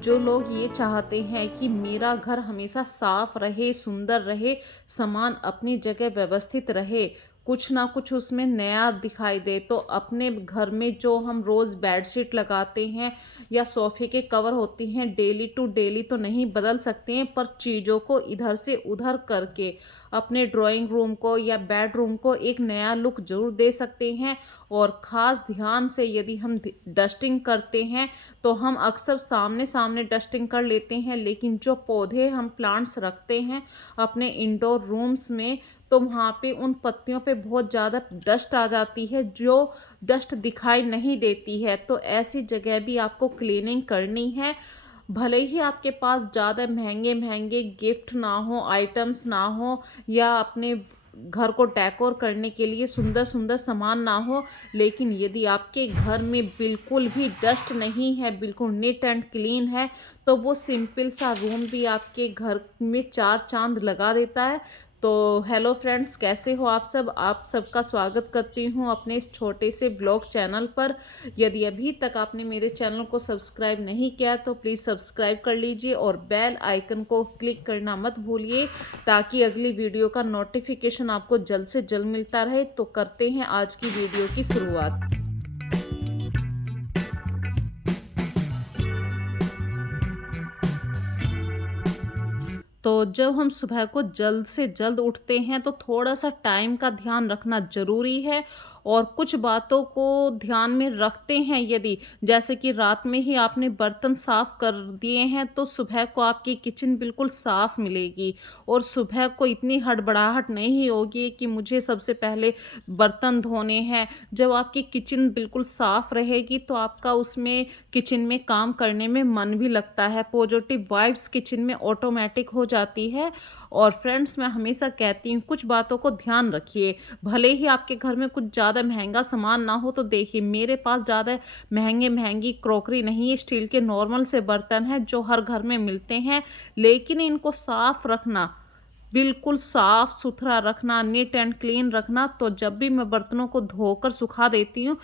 जो लोग ये चाहते हैं कि मेरा घर हमेशा साफ रहे, सुंदर रहे, सामान अपनी जगह व्यवस्थित रहे, कुछ ना कुछ उसमें नया दिखाई दे, तो अपने घर में जो हम रोज़ बेडशीट लगाते हैं या सोफ़े के कवर होते हैं, डेली टू डेली तो नहीं बदल सकते हैं, पर चीज़ों को इधर से उधर करके अपने ड्राइंग रूम को या बेडरूम को एक नया लुक ज़रूर दे सकते हैं। और ख़ास ध्यान से यदि हम डस्टिंग करते हैं तो हम अक्सर सामने सामने डस्टिंग कर लेते हैं, लेकिन जो पौधे हम प्लांट्स रखते हैं अपने इंडोर रूम्स में, तो वहाँ पे उन पत्तियों पे बहुत ज़्यादा डस्ट आ जाती है, जो डस्ट दिखाई नहीं देती है। तो ऐसी जगह भी आपको क्लीनिंग करनी है। भले ही आपके पास ज़्यादा महंगे महंगे गिफ्ट ना हो, आइटम्स ना हो, या अपने घर को डेकोर करने के लिए सुंदर सुंदर सामान ना हो, लेकिन यदि आपके घर में बिल्कुल भी डस्ट नहीं है, बिल्कुल नीट एंड क्लीन है, तो वो सिंपल सा रूम भी आपके घर में चार चांद लगा देता है। तो हेलो फ्रेंड्स, कैसे हो आप सब? आप सबका स्वागत करती हूँ अपने इस छोटे से ब्लॉग चैनल पर। यदि अभी तक आपने मेरे चैनल को सब्सक्राइब नहीं किया तो प्लीज़ सब्सक्राइब कर लीजिए और बेल आइकन को क्लिक करना मत भूलिए, ताकि अगली वीडियो का नोटिफिकेशन आपको जल्द से जल्द मिलता रहे। तो करते हैं आज की वीडियो की शुरुआत। तो जब हम सुबह को जल्द से जल्द उठते हैं तो थोड़ा-सा टाइम का ध्यान रखना ज़रूरी है, और कुछ बातों को ध्यान में रखते हैं यदि, जैसे कि रात में ही आपने बर्तन साफ़ कर दिए हैं, तो सुबह को आपकी किचन बिल्कुल साफ़ मिलेगी, और सुबह को इतनी हड़बड़ाहट नहीं होगी कि मुझे सबसे पहले बर्तन धोने हैं। जब आपकी किचन बिल्कुल साफ़ रहेगी तो आपका उसमें किचन में काम करने में मन भी लगता है, पॉजिटिव वाइब्स किचन में ऑटोमेटिक हो जाती है। और फ्रेंड्स, मैं हमेशा कहती हूँ कुछ बातों को ध्यान रखिए। भले ही आपके घर में कुछ ज़्यादा महंगा सामान ना हो, तो देखिए मेरे पास ज़्यादा महंगी क्रॉकरी नहीं है, स्टील के नॉर्मल से बर्तन हैं जो हर घर में मिलते हैं, लेकिन इनको साफ रखना, बिल्कुल साफ सुथरा रखना, नीट एंड क्लीन रखना। तो जब भी मैं बर्तनों को धोकर सुखा देती हूँ,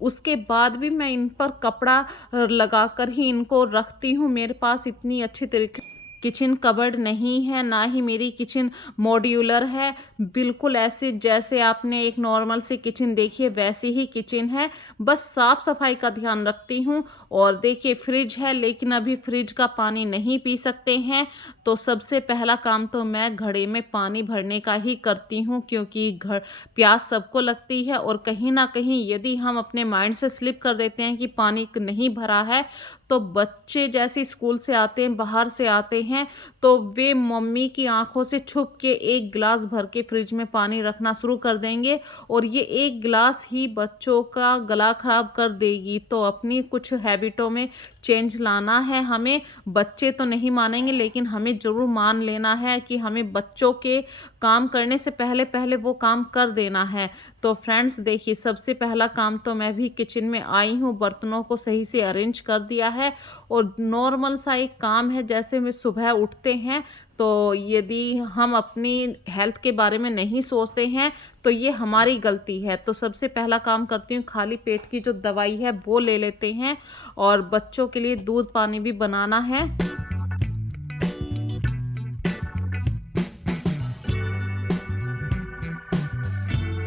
उसके बाद भी मैं इन पर कपड़ा लगाकर ही इनको रखती हूँ। मेरे पास इतनी अच्छी तरीके किचन कबर्ड नहीं है, ना ही मेरी किचन मॉड्यूलर है। बिल्कुल ऐसे जैसे आपने एक नॉर्मल सी किचन देखी है वैसी ही किचन है, बस साफ सफाई का ध्यान रखती हूँ। और देखिए फ्रिज है, लेकिन अभी फ्रिज का पानी नहीं पी सकते हैं, तो सबसे पहला काम तो मैं घड़े में पानी भरने का ही करती हूँ, क्योंकि घर प्यास सबको लगती है। और कहीं ना कहीं यदि हम अपने माइंड से स्लिप कर देते हैं कि पानी नहीं भरा है, तो बच्चे जैसे स्कूल से आते हैं, बाहर से आते हैं, तो वे मम्मी की आंखों से छुप के एक गिलास भर के फ्रिज में पानी रखना शुरू कर देंगे, और ये एक गिलास ही बच्चों का गला खराब कर देगी। तो अपनी कुछ हैबिटों में चेंज लाना है हमें। बच्चे तो नहीं मानेंगे, लेकिन हमें ज़रूर मान लेना है कि हमें बच्चों के काम करने से पहले पहले वो काम कर देना है। तो फ्रेंड्स देखिए, सबसे पहला काम तो मैं भी किचन में आई हूँ, बर्तनों को सही से अरेंज कर दिया है। और नॉर्मल सा एक काम है, जैसे में सुबह उठते हैं, तो यदि हम अपनी हेल्थ के बारे में नहीं सोचते हैं तो ये हमारी गलती है। तो सबसे पहला काम करती हूँ, खाली पेट की जो दवाई है वो ले लेते हैं, और बच्चों के लिए दूध पानी भी बनाना है।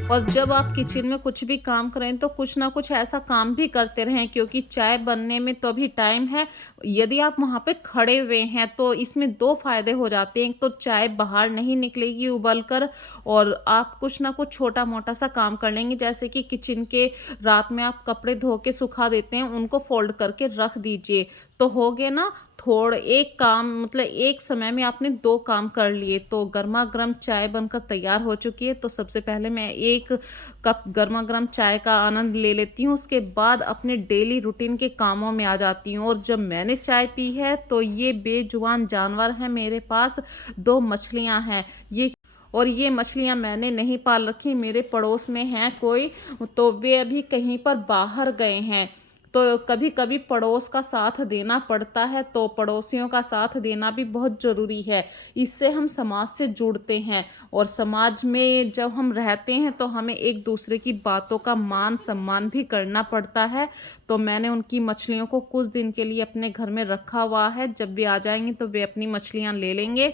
और जब आप किचन में कुछ भी काम करें तो कुछ ना कुछ ऐसा काम भी करते रहें, क्योंकि चाय बनने में तो अभी टाइम है। यदि आप वहाँ पे खड़े हुए हैं तो इसमें दो फायदे हो जाते हैं। एक तो चाय बाहर नहीं निकलेगी उबल कर, और आप कुछ ना कुछ छोटा मोटा सा काम कर लेंगे, जैसे कि किचन के रात में आप कपड़े धो के सुखा देते हैं, उनको फोल्ड करके रख दीजिए, तो हो गए ना। थोड़ा एक काम, मतलब एक समय में आपने दो काम कर लिए। तो गर्मा गर्म चाय बनकर तैयार हो चुकी है, तो सबसे पहले मैं एक कप गर्मा गर्म चाय का आनंद ले लेती हूँ। उसके बाद अपने डेली रूटीन के कामों में आ जाती हूँ। और जब मैंने चाय पी है तो ये बेजुबान जानवर हैं मेरे पास, दो मछलियाँ हैं ये। और ये मछलियाँ मैंने नहीं पाल रखी, मेरे पड़ोस में हैं कोई, तो वे अभी कहीं पर बाहर गए हैं। तो कभी-कभी पड़ोस का साथ देना पड़ता है, तो पड़ोसियों का साथ देना भी बहुत ज़रूरी है। इससे हम समाज से जुड़ते हैं और समाज में जब हम रहते हैं तो हमें एक-दूसरे की बातों का मान-सम्मान भी करना पड़ता है। तो मैंने उनकी मछलियों को कुछ दिन के लिए अपने घर में रखा हुआ है, जब वे आ जाएँगी तो वे अपनी मछलियाँ ले लेंगे।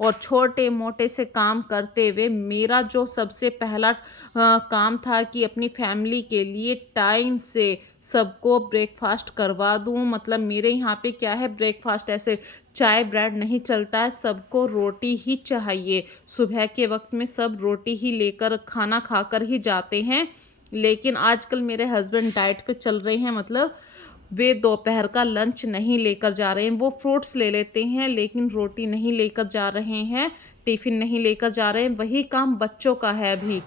और छोटे-मोटे से काम करते हुए मेरा जो सबसे पहला काम था कि अपनी फैमिली के लिए टाइम से सबको ब्रेकफ़ास्ट करवा दूँ। मतलब मेरे यहाँ पे क्या है, ब्रेकफ़ास्ट ऐसे चाय ब्रेड नहीं चलता है, सबको रोटी ही चाहिए। सुबह के वक़्त में सब रोटी ही लेकर खाना खाकर ही जाते हैं। लेकिन आजकल मेरे हस्बैंड डाइट पे चल रहे हैं, मतलब वे दोपहर का लंच नहीं लेकर जा रहे हैं। वो फ्रूट्स ले लेते हैं लेकिन रोटी नहीं लेकर जा रहे हैं, टिफ़िन नहीं लेकर जा रहे हैं। वही काम बच्चों का है अभी।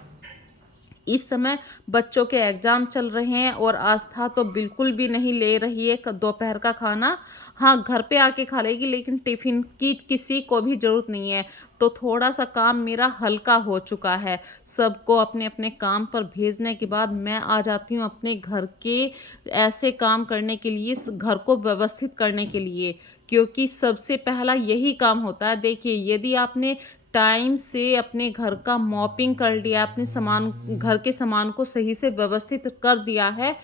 इस समय बच्चों के एग्ज़ाम चल रहे हैं और आस्था तो बिल्कुल भी नहीं ले रही है दोपहर का खाना। हाँ, घर पे आके खा लेगी लेकिन टिफ़िन की किसी को भी ज़रूरत नहीं है। तो थोड़ा-सा काम मेरा हल्का हो चुका है। सबको अपने-अपने काम पर भेजने के बाद मैं आ जाती हूँ अपने घर के ऐसे काम करने के लिए, इस घर को व्यवस्थित करने के लिए। क्योंकि सबसे पहला यही काम होता है। देखिए, यदि आपने टाइम से अपने घर का मॉपिंग कर लिया, अपने सामान घर के सामान को सही से व्यवस्थित कर दिया है,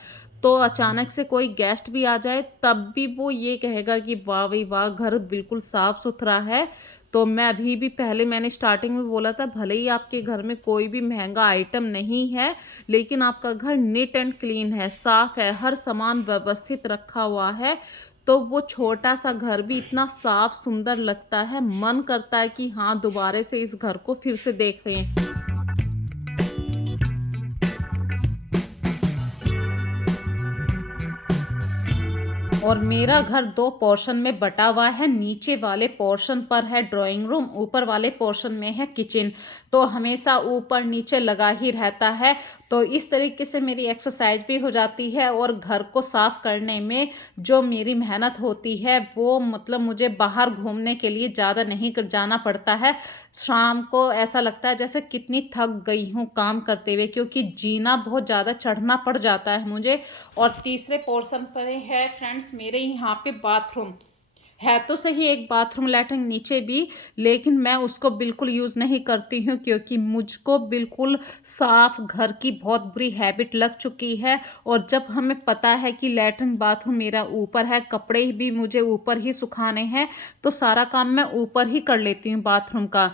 तो अचानक से कोई गेस्ट भी आ जाए तब भी वो ये कहेगा कि वाह भई वाह! घर बिल्कुल साफ-सुथरा है। तो मैं अभी भी पहले मैंने स्टार्टिंग में बोला था, भले ही आपके घर में कोई भी महँगा आइटम नहीं है, लेकिन आपका घर नीट एंड क्लीन है, साफ है, हर सामान व्यवस्थित रखा हुआ है, तो वो छोटा-सा घर भी इतना साफ सुंदर लगता है, मन करता है कि हाँ, दोबारा से इस घर को फिर से देखें। और मेरा घर 2 पोर्शन में बटा हुआ है। नीचे वाले पोर्शन पर है ड्राइंग रूम, ऊपर वाले पोर्शन में है किचन। तो हमेशा ऊपर-नीचे लगा ही रहता है। तो इस तरीके से मेरी एक्सरसाइज भी हो जाती है और घर को साफ करने में जो मेरी मेहनत होती है, वो मतलब मुझे बाहर घूमने के लिए ज़्यादा नहीं कर जाना पड़ता है। शाम को ऐसा लगता है जैसे कितनी थक गई हूँ काम करते हुए, क्योंकि जीना बहुत ज़्यादा चढ़ना पड़ जाता है मुझे। और तीसरे पोर्शन पर है फ्रेंड्स मेरे यहाँ पे बाथरूम। है तो सही एक बाथरूम लैट्रिन नीचे भी, लेकिन मैं उसको बिल्कुल यूज़ नहीं करती हूँ क्योंकि मुझको बिल्कुल साफ घर की बहुत बुरी हैबिट लग चुकी है। और जब हमें पता है कि लैट्रिन बाथरूम मेरा ऊपर है, कपड़े भी मुझे ऊपर ही सुखाने हैं, तो सारा काम मैं ऊपर ही कर लेती हूँ बाथरूम का।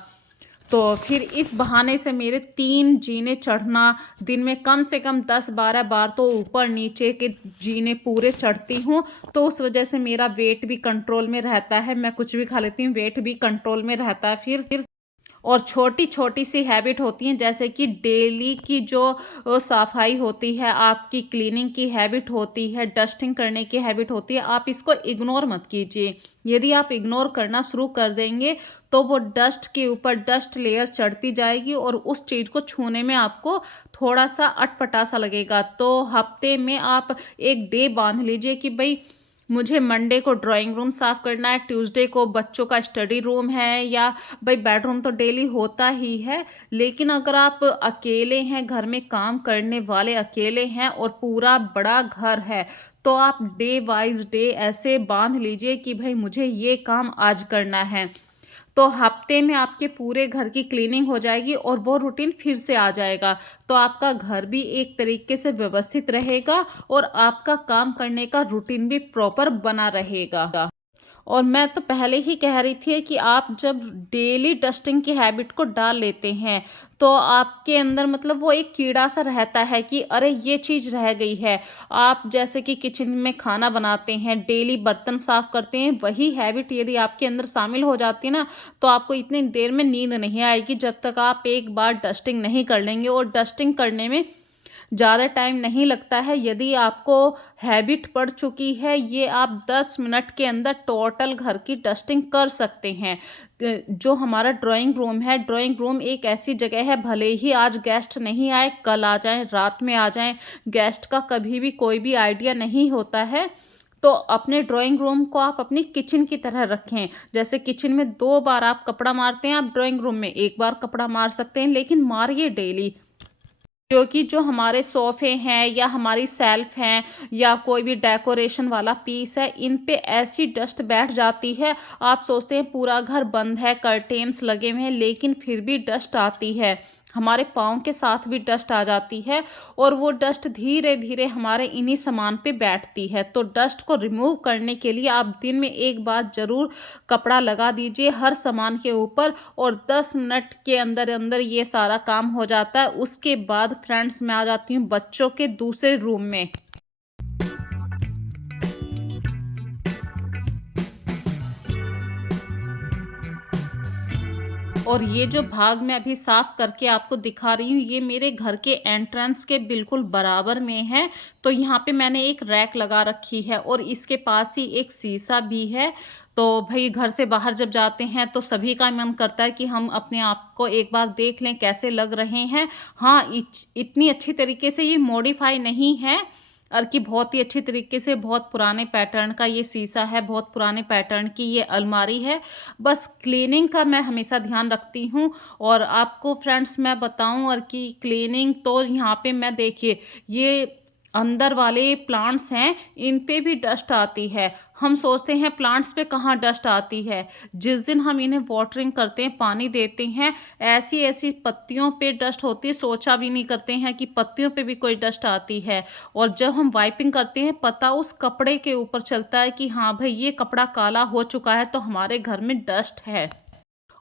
तो फिर इस बहाने से मेरे 3 जीने चढ़ना, दिन में कम से कम 10-12 बार तो ऊपर-नीचे के जीने पूरे चढ़ती हूँ। तो उस वज़ह से मेरा वेट भी कंट्रोल में रहता है। मैं कुछ भी खा लेती हूँ, वेट भी कंट्रोल में रहता है फिर। और छोटी-छोटी सी हैबिट होती हैं, जैसे कि डेली की जो सफाई होती है, आपकी क्लीनिंग की हैबिट होती है, डस्टिंग करने की हैबिट होती है, आप इसको इग्नोर मत कीजिए। यदि आप इग्नोर करना शुरू कर देंगे, तो वो डस्ट के ऊपर डस्ट लेयर चढ़ती जाएगी और उस चीज़ को छूने में आपको थोड़ा-सा अटपटा-सा लगेगा। तो हफ्ते में आप एक डे बाँध लीजिए कि भई मुझे मंडे को ड्राइंग रूम साफ़ करना है, ट्यूसडे को बच्चों का स्टडी रूम है, या भई बेडरूम तो डेली होता ही है। लेकिन अगर आप अकेले हैं, घर में काम करने वाले अकेले हैं और पूरा बड़ा घर है, तो आप डे वाइज़ डे ऐसे बाँध लीजिए कि भई मुझे ये काम आज करना है। तो हफ्ते में आपके पूरे घर की क्लीनिंग हो जाएगी और वो रूटीन फिर से आ जाएगा। तो आपका घर भी एक तरीके से व्यवस्थित रहेगा और आपका काम करने का रूटीन भी प्रॉपर बना रहेगा। और मैं तो पहले ही कह रही थी कि आप जब डेली डस्टिंग की हैबिट को डाल लेते हैं, तो आपके अंदर मतलब वो एक कीड़ा सा रहता है कि अरे ये चीज़ रह गई है। आप जैसे कि किचन में खाना बनाते हैं, डेली बर्तन साफ करते हैं, वही हैबिट यदि आपके अंदर शामिल हो जाती है ना, तो आपको इतनी देर में नींद नहीं आएगी जब तक आप एक बार डस्टिंग नहीं कर लेंगे। और डस्टिंग करने में ज़्यादा टाइम नहीं लगता है। यदि आपको हैबिट पड़ चुकी है, ये आप 10 मिनट के अंदर टोटल घर की डस्टिंग कर सकते हैं। जो हमारा ड्राइंग रूम है, ड्राइंग रूम एक ऐसी जगह है, भले ही आज गेस्ट नहीं आए, कल आ जाएँ, रात में आ जाएँ, गेस्ट का कभी भी कोई भी आइडिया नहीं होता है। तो अपने ड्राइंग रूम को आप अपनी किचन की तरह रखें। जैसे किचन में 2 बार आप कपड़ा मारते हैं, आप ड्राइंग रूम में 1 बार कपड़ा मार सकते हैं, लेकिन मारिए डेली। क्योंकि जो हमारे सोफ़े हैं या हमारी शेल्फ हैं या कोई भी डेकोरेशन वाला पीस है, इन पे ऐसी डस्ट बैठ जाती है, आप सोचते हैं पूरा घर बंद है, कर्टेन्स लगे हुए हैं, लेकिन फिर भी डस्ट आती है। हमारे पाँव के साथ भी डस्ट आ जाती है और वो डस्ट धीरे-धीरे हमारे इन्हीं सामान पे बैठती है। तो डस्ट को रिमूव करने के लिए आप दिन में एक बार ज़रूर कपड़ा लगा दीजिए हर सामान के ऊपर और 10 मिनट के अंदर-अंदर ये सारा काम हो जाता है। उसके बाद फ्रेंड्स मैं आ जाती हूँ बच्चों के दूसरे रूम में। और ये जो भाग मैं अभी साफ करके आपको दिखा रही हूँ, ये मेरे घर के एंट्रेंस के बिल्कुल बराबर में है। तो यहाँ पे मैंने एक रैक लगा रखी है और इसके पास ही एक शीशा भी है। तो भई घर से बाहर जब जाते हैं तो सभी का मन करता है कि हम अपने आप को एक बार देख लें कैसे लग रहे हैं। हाँ, इतनी अच्छी तरीके से ये मॉडिफ़ाई नहीं है और कि बहुत ही अच्छी तरीके से बहुत पुराने पैटर्न का ये शीशा है, बहुत पुराने पैटर्न की ये अलमारी है। बस क्लीनिंग का मैं हमेशा ध्यान रखती हूँ और आपको फ्रेंड्स मैं बताऊँ और कि क्लीनिंग तो यहाँ पे मैं देखिए ये अंदर वाले प्लांट्स हैं, इन पे भी डस्ट आती है। हम सोचते हैं प्लांट्स पे कहाँ डस्ट आती है। जिस दिन हम इन्हें वाटरिंग करते हैं, पानी देते हैं, ऐसी-ऐसी पत्तियों पे डस्ट होती है, सोचा भी नहीं करते हैं कि पत्तियों पे भी कोई डस्ट आती है। और जब हम वाइपिंग करते हैं, पता उस कपड़े के ऊपर चलता है कि हाँ भई ये कपड़ा काला हो चुका है तो हमारे घर में डस्ट है।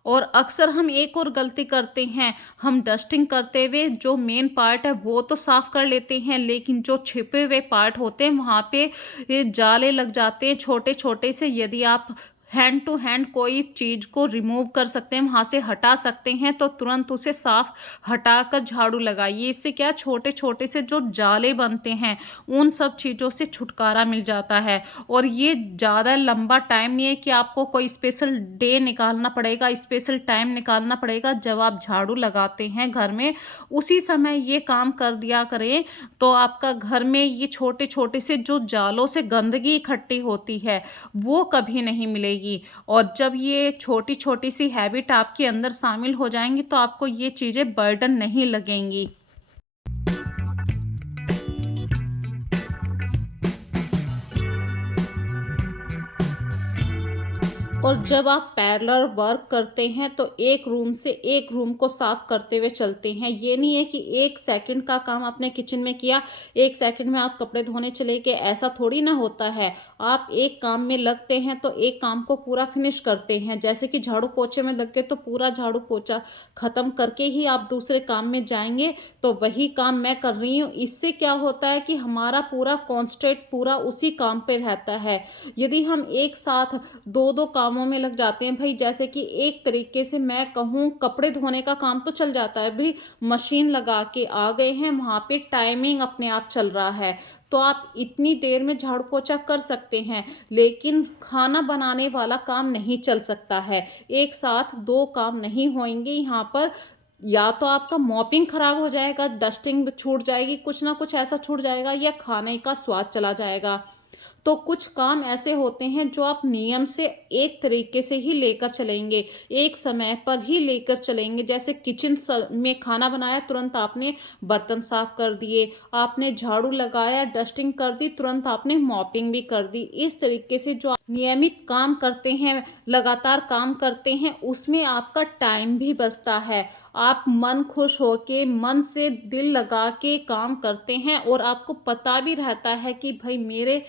और अक्सर हम एक और गलती करते हैं, हम डस्टिंग करते हुए जो मेन पार्ट है वो तो साफ़ कर लेते हैं, लेकिन जो छिपे हुए पार्ट होते हैं वहाँ पे ये जाले लग जाते हैं छोटे-छोटे से। यदि आप हैंड टू हैंड कोई चीज़ को रिमूव कर सकते हैं, वहाँ से हटा सकते हैं, तो तुरंत उसे साफ़ हटाकर झाड़ू लगाइए। इससे क्या छोटे-छोटे से जो जाले बनते हैं, उन सब चीज़ों से छुटकारा मिल जाता है। और ये ज़्यादा लंबा टाइम नहीं है कि आपको कोई स्पेशल डे निकालना पड़ेगा, स्पेशल टाइम निकालना पड़ेगा। जब आप झाड़ू लगाते हैं घर में, उसी समय ये काम कर दिया करें, तो आपका घर में ये छोटे-छोटे से जो जालों से गंदगी इकट्ठी होती है, वो कभी नहीं मिलेगी। और जब ये छोटी-छोटी सी हैबिट आपके अंदर शामिल हो जाएँगी, तो आपको ये चीज़ें बर्डन नहीं लगेंगी। और जब आप पैरेलल वर्क करते हैं तो एक रूम से एक रूम को साफ करते हुए चलते हैं। ये नहीं है कि 1 सेकंड का काम आपने किचन में किया, 1 सेकंड में आप कपड़े धोने चले गए, ऐसा थोड़ी ना होता है। आप एक काम में लगते हैं तो एक काम को पूरा फिनिश करते हैं। जैसे कि झाड़ू पोछे में लग गए तो पूरा झाड़ू पोछा खत्म करके ही आप दूसरे काम में जाएँगे, तो वही काम मैं कर रही हूँ। इससे क्या होता है कि हमारा पूरा कॉन्संट्रेट पूरा उसी काम पे रहता है। यदि हम एक साथ 2-2 कामों में लग जाते हैं भई, जैसे कि एक तरीके से मैं कहूँ कपड़े धोने का काम तो चल जाता है, भई मशीन लगा के आ गए हैं, वहाँ पे टाइमिंग अपने आप चल रहा है, तो आप इतनी देर में झाड़ू पोछा कर सकते हैं, लेकिन खाना बनाने वाला काम नहीं चल सकता है। एक साथ 2 काम नहीं होंगे यहाँ पर। या तो आपका मॉपिंग खराब हो जाएगा, डस्टिंग छूट जाएगी, कुछ ना कुछ ऐसा छूट जाएगा, या खाने का स्वाद चला जाएगा। तो कुछ काम ऐसे होते हैं जो आप नियम से एक तरीके से ही लेकर चलेंगे, एक समय पर ही लेकर चलेंगे। जैसे किचन में खाना बनाया, तुरंत आपने बर्तन साफ कर दिए, आपने झाड़ू लगाया, डस्टिंग कर दी, तुरंत आपने मॉपिंग भी कर दी। इस तरीके से जो आप नियमित काम करते हैं, लगातार काम करते हैं, उसमें आपका टाइम भी बचता है। आप मन खुश होके, मन से दिल लगा के काम करते हैं और आपको पता भी रहता है कि भाई मेरे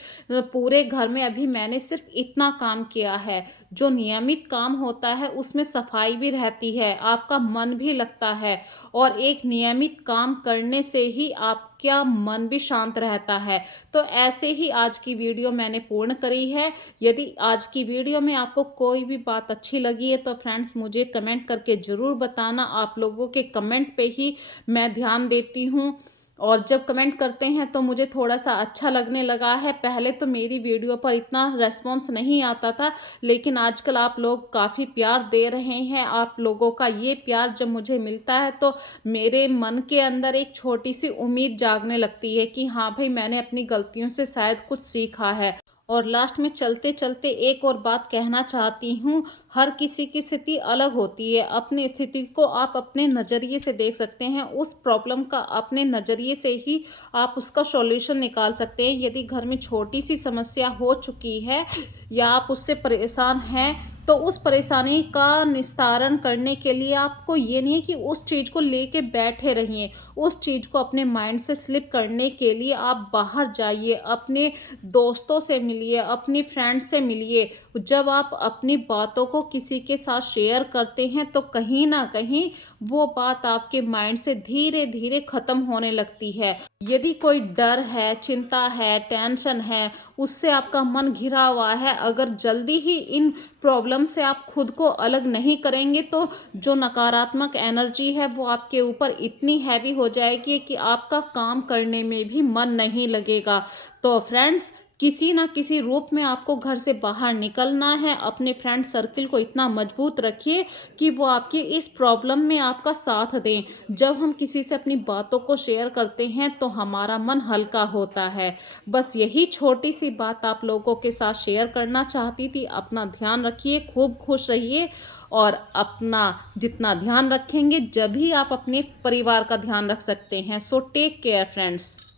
पूरे घर में अभी मैंने सिर्फ इतना काम किया है। जो नियमित काम होता है उसमें सफाई भी रहती है, आपका मन भी लगता है और एक नियमित काम करने से ही आपका मन भी शांत रहता है। तो ऐसे ही आज की वीडियो मैंने पूर्ण करी है। यदि आज की वीडियो में आपको कोई भी बात अच्छी लगी है तो फ्रेंड्स मुझे कमेंट करके ज़रूर बताना। आप लोगों के कमेंट पे ही मैं ध्यान देती हूँ और जब कमेंट करते हैं तो मुझे थोड़ा-सा अच्छा लगने लगा है। पहले तो मेरी वीडियो पर इतना रिस्पॉन्स नहीं आता था, लेकिन आजकल आप लोग काफ़ी प्यार दे रहे हैं। आप लोगों का ये प्यार जब मुझे मिलता है तो मेरे मन के अंदर एक छोटी-सी उम्मीद जागने लगती है कि हाँ भाई, मैंने अपनी गलतियों से शायद कुछ सीखा है। और लास्ट में चलते-चलते एक और बात कहना चाहती हूँ, हर किसी की स्थिति अलग होती है। अपनी स्थिति को आप अपने नज़रिए से देख सकते हैं, उस प्रॉब्लम का अपने नज़रिए से ही आप उसका सॉल्यूशन निकाल सकते हैं। यदि घर में छोटी-सी समस्या हो चुकी है या आप उससे परेशान हैं, तो उस परेशानी का निस्तारण करने के लिए आपको ये नहीं है कि उस चीज़ को लेके बैठे रहिए। उस चीज़ को अपने माइंड से स्लिप करने के लिए आप बाहर जाइए, अपने दोस्तों से मिलिए, अपनी फ्रेंड्स से मिलिए। जब आप अपनी बातों को किसी के साथ शेयर करते हैं तो कहीं न कहीं वो बात आपके माइंड से धीरे-धीरे ख़त्म होने लगती है। यदि कोई डर है, चिंता है, टेंशन है, उससे आपका मन घिरा हुआ है, अगर जल्दी ही इन प्रॉब्लम से आप खुद को अलग नहीं करेंगे तो जो नकारात्मक एनर्जी है वो आपके ऊपर इतनी हैवी हो जाएगी कि आपका काम करने में भी मन नहीं लगेगा। तो फ्रेंड्स, किसी ना किसी रूप में आपको घर से बाहर निकलना है। अपने फ्रेंड सर्किल को इतना मजबूत रखिए कि वो आपकी इस प्रॉब्लम में आपका साथ दें। जब हम किसी से अपनी बातों को शेयर करते हैं तो हमारा मन हल्का होता है। बस यही छोटी सी बात आप लोगों के साथ शेयर करना चाहती थी। अपना ध्यान रखिए, खूब खुश रहिए और अपना जितना ध्यान रखेंगे जब ही आप अपने परिवार का ध्यान रख सकते हैं। So take care friends.